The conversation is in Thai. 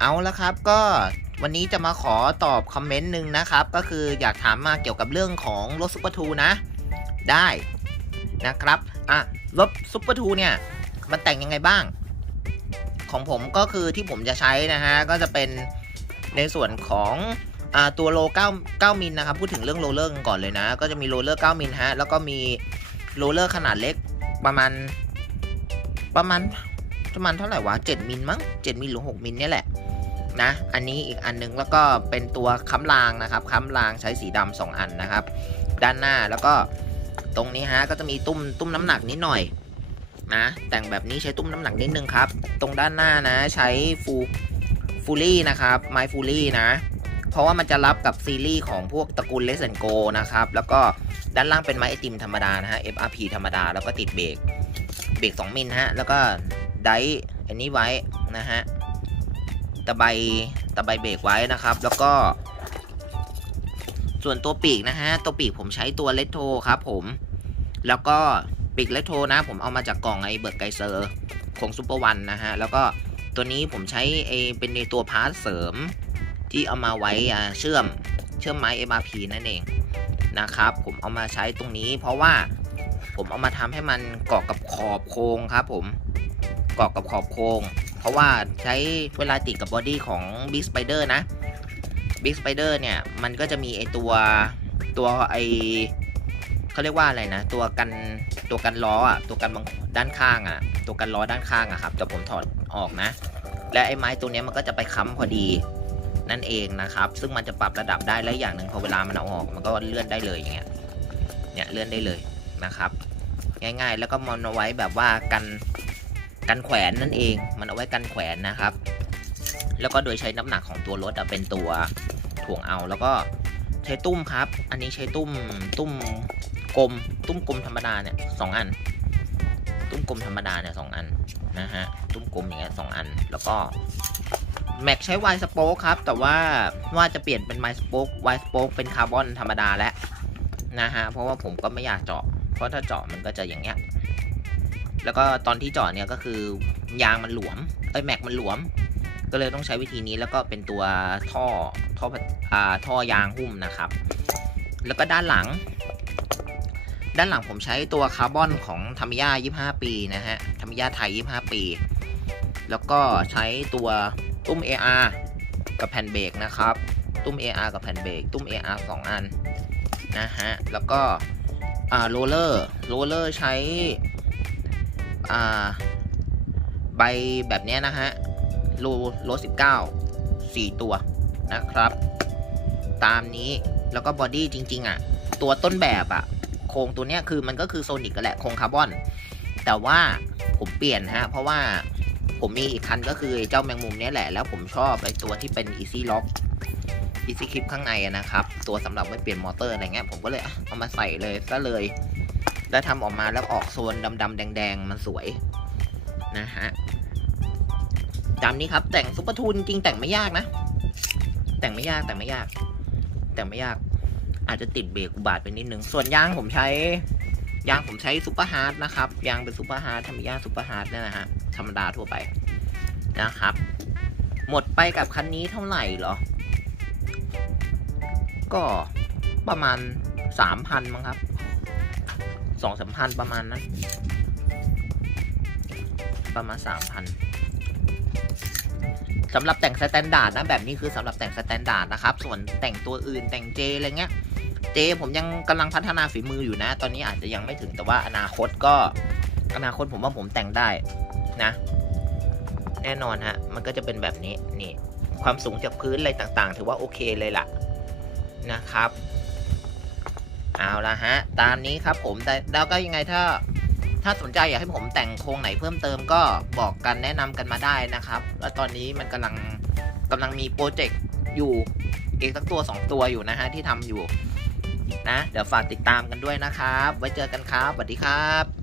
เอาละครับก็วันนี้จะมาขอตอบคอมเมนต์หนึ่งนะครับ ก็คืออยากถามมาเกี่ยวกับเรื่องของรถซุปเปอร์ทูนะ ได้นะครับอะรถซุปเปอร์ทูเนี่ย มันแต่งยังไงบ้าง ของผมก็คือที่ผมจะใช้นะฮะ ก็จะเป็นในส่วนของอ่าตัวโล9 9มิลนะครับ พูดถึงเรื่องโรเลอร์กันก่อนเลยนะ ก็จะมีโรเลอร์9มิลฮะ แล้วก็มีโรเลอร์ขนาดเล็กประมาณประมาณประมาณเท่าไหร่วะ7มิลมั้ง7มิลหรือ6มิลเนี่ยแหละ นะ อันนี้อีกอันนึงแล้วก็เป็นตัวค้ำรางนะครับค้ำรางใช้สีดำสองอันนะครับ ด้านหน้าแล้วก็ตรงนี้ฮะก็จะมีตุ้มตุ้มน้ำหนักนิดหน่อยนะแต่งแบบนี้ใช้ตุ้มน้ำหนักนิดนึงครับ ตรงด้านหน้านะใช้ฟูฟูลี่นะครับไมฟูลี่นะ เพราะว่ามันจะรับกับซีรีส์ของพวกตระกูลเลสเซนโกนะครับแล้วก็ด้านล่างเป็นไม้ไอติมธรรมดานะฮะ FRP ธรรมดาแล้วก็ติดเบรกเบรก2มิลฮะแล้วก็ไดร์อันนี้ไว้นะฮะ ตะไบตะไบเบรกไว้นะครับ แล้วก็ ส่วนตัวปีกนะฮะตัวปีกผมใช้ตัวเลตโทครับผม แล้วก็ปีกเลตโทนะ ผมเอามาจากกล่องไอเบิร์กไกเซอร์ของซูเปอร์วันนะฮะแล้วก็ตัวนี้ผมใช้ไอเป็นในตัวพาร์ทเสริม ที่เอามาไว้เชื่อมเชื่อมไม้ MRP นั่นเองนะครับ ผมเอามาใช้ตรงนี้ เพราะว่าผมเอามาทำให้มันเกาะกับขอบโครงครับ ผมเกาะกับขอบโครง ราะว่าใช้เวลาติดกับบอดี้ของ Big Spider นะ Big Spider เนี่ย มันก็จะมีไอตัวตัวไอเขาเรียกว่าอะไรนะ ตัวกันตัวกันล้ออะตัวกันด้านข้างอะ ตัวกันล้อด้านข้างอะครับแต่ผมถอดออกนะ และไอ้ไม้ตัวนี้มันก็จะไปค้ำพอดีนั่นเองนะครับ ซึ่งมันจะปรับระดับได้และอย่างหนึ่งพอเวลามันเอาออกมันก็เลื่อนได้เลยอย่างเงี้ยเนี่ยเลื่อนได้เลยนะครับ ง่ายๆ แล้วก็มันเอาไว้แบบว่ากัน กันแขวนนั่นเอง มันเอาไว้กันแขวนนะครับ แล้วก็โดยใช้น้ำหนักของตัวรถอะเป็นตัวถ่วงเอา แล้วก็ใช้ตุ้มครับ อันนี้ใช้ตุ้มตุ้มกลม ตุ้มกลมธรรมดาเนี่ยสองอัน ตุ้มกลมธรรมดาเนี่ยสองอันนะฮะ ตุ้มกลมอย่างเงี้ยสองอัน แล้วก็แม็กใช้ไวสโป๊กครับ แต่ว่าว่าจะเปลี่ยนเป็นไมสโป๊กไวสโป๊กเป็นคาร์บอนธรรมดาแล้วนะฮะ เพราะว่าผมก็ไม่อยากเจาะ เพราะถ้าเจาะมันก็จะอย่างเงี้ย แล้วก็ตอนที่จาะเนี่ยก็คือยางมันหลวมเอ้แม็กมันหลวม ก็เลยต้องใช้วิธีนี้แล้วก็เป็นตัวท่อท่ออ่าท่อยางหุ้มนะครับ แล้วก็ด้านหลัง ด้านหลังผมใช้ตัวคาร์บอนของธรรมิยา25 ปีนะฮะธรรมิยาไทย 25 ปี แล้วก็ใช้ตัวตุ้ม AR กับแผ่นเบรกนะครับ ตุ้ม AR กับแผ่นเบรกตุ้ม AR 2 อันนะฮะแล้วก็อ่าโรลเลอร์โรลเลอร์ใช้ ใบแบบนี้นะฮะโลโลสิบเก้าสี่ตัวนะครับ ตามนี้แล้วก็บอดี้จริง ๆ อะ ตัวต้นแบบอะ โครงตัวเนี้ยคือมันก็คือโซนิกกันแหละโครงคาร์บอน แต่ว่าผมเปลี่ยนฮะ เพราะว่าผมมีอีกคันก็คือเจ้าแมงมุมเนี้ยแหละ แล้วผมชอบไอ้ตัวที่เป็น Easy Lock Easy Clip ข้างในนะครับ ตัวสำหรับไว้เปลี่ยนมอเตอร์อะไรเงี้ยผมก็เลยเอามาใส่เลยก็เลย แล้วทำออกมาแล้วออกโซนดำๆแดง ๆ มันสวยนะฮะตามนี้ครับ แต่งซุปเปอร์ทูนจริงแต่งไม่ยากนะ แต่งไม่ยากแต่งไม่ยาก แต่งไม่ยาก อาจจะติดเบรกอุบาทไปนิดนึง ส่วนยางผมใช้ยางผมใช้ซุปเปอร์ฮาร์ดนะครับยางเป็นซุปเปอร์ฮาร์ดธรรมยาซุปเปอร์ฮาร์ดเนี่ยนะฮะธรรมดาทั่วไปนะครับ หมดไปกับคันนี้เท่าไหร่หรอ ก็ประมาณสามพันมั้งครับ สองสามพันประมาณนั้น ประมาณสามพันสำหรับแต่งสแตนดาร์ดนะแบบนี้คือสำหรับแต่งสแตนดาร์ดนะครับ ส่วนแต่งตัวอื่นแต่งเจอะไรเงี้ย เจผมยังกำลังพัฒนาฝีมืออยู่นะ ตอนนี้อาจจะยังไม่ถึงแต่ว่าอนาคตก็อนาคตผมว่าผมแต่งได้นะ แน่นอนฮะ มันก็จะเป็นแบบนี้นี่ ความสูงจากพื้นอะไรต่างๆ ถือว่าโอเคเลยล่ะนะครับ เอาละฮะ ตามนี้ครับผมแต่แล้วก็ยังไงถ้า ถ้าสนใจอยากให้ผมแต่งโครงไหนเพิ่มเติมก็บอกกันแนะนำกันมาได้นะครับ แล้วตอนนี้มันกำลังกำลังมีโปรเจกต์อยู่อีกสักตัว 2 ตัวอยู่นะฮะที่ทำอยู่นะ เดี๋ยวฝากติดตามกันด้วยนะครับ ไว้เจอกันครับสวัสดีครับ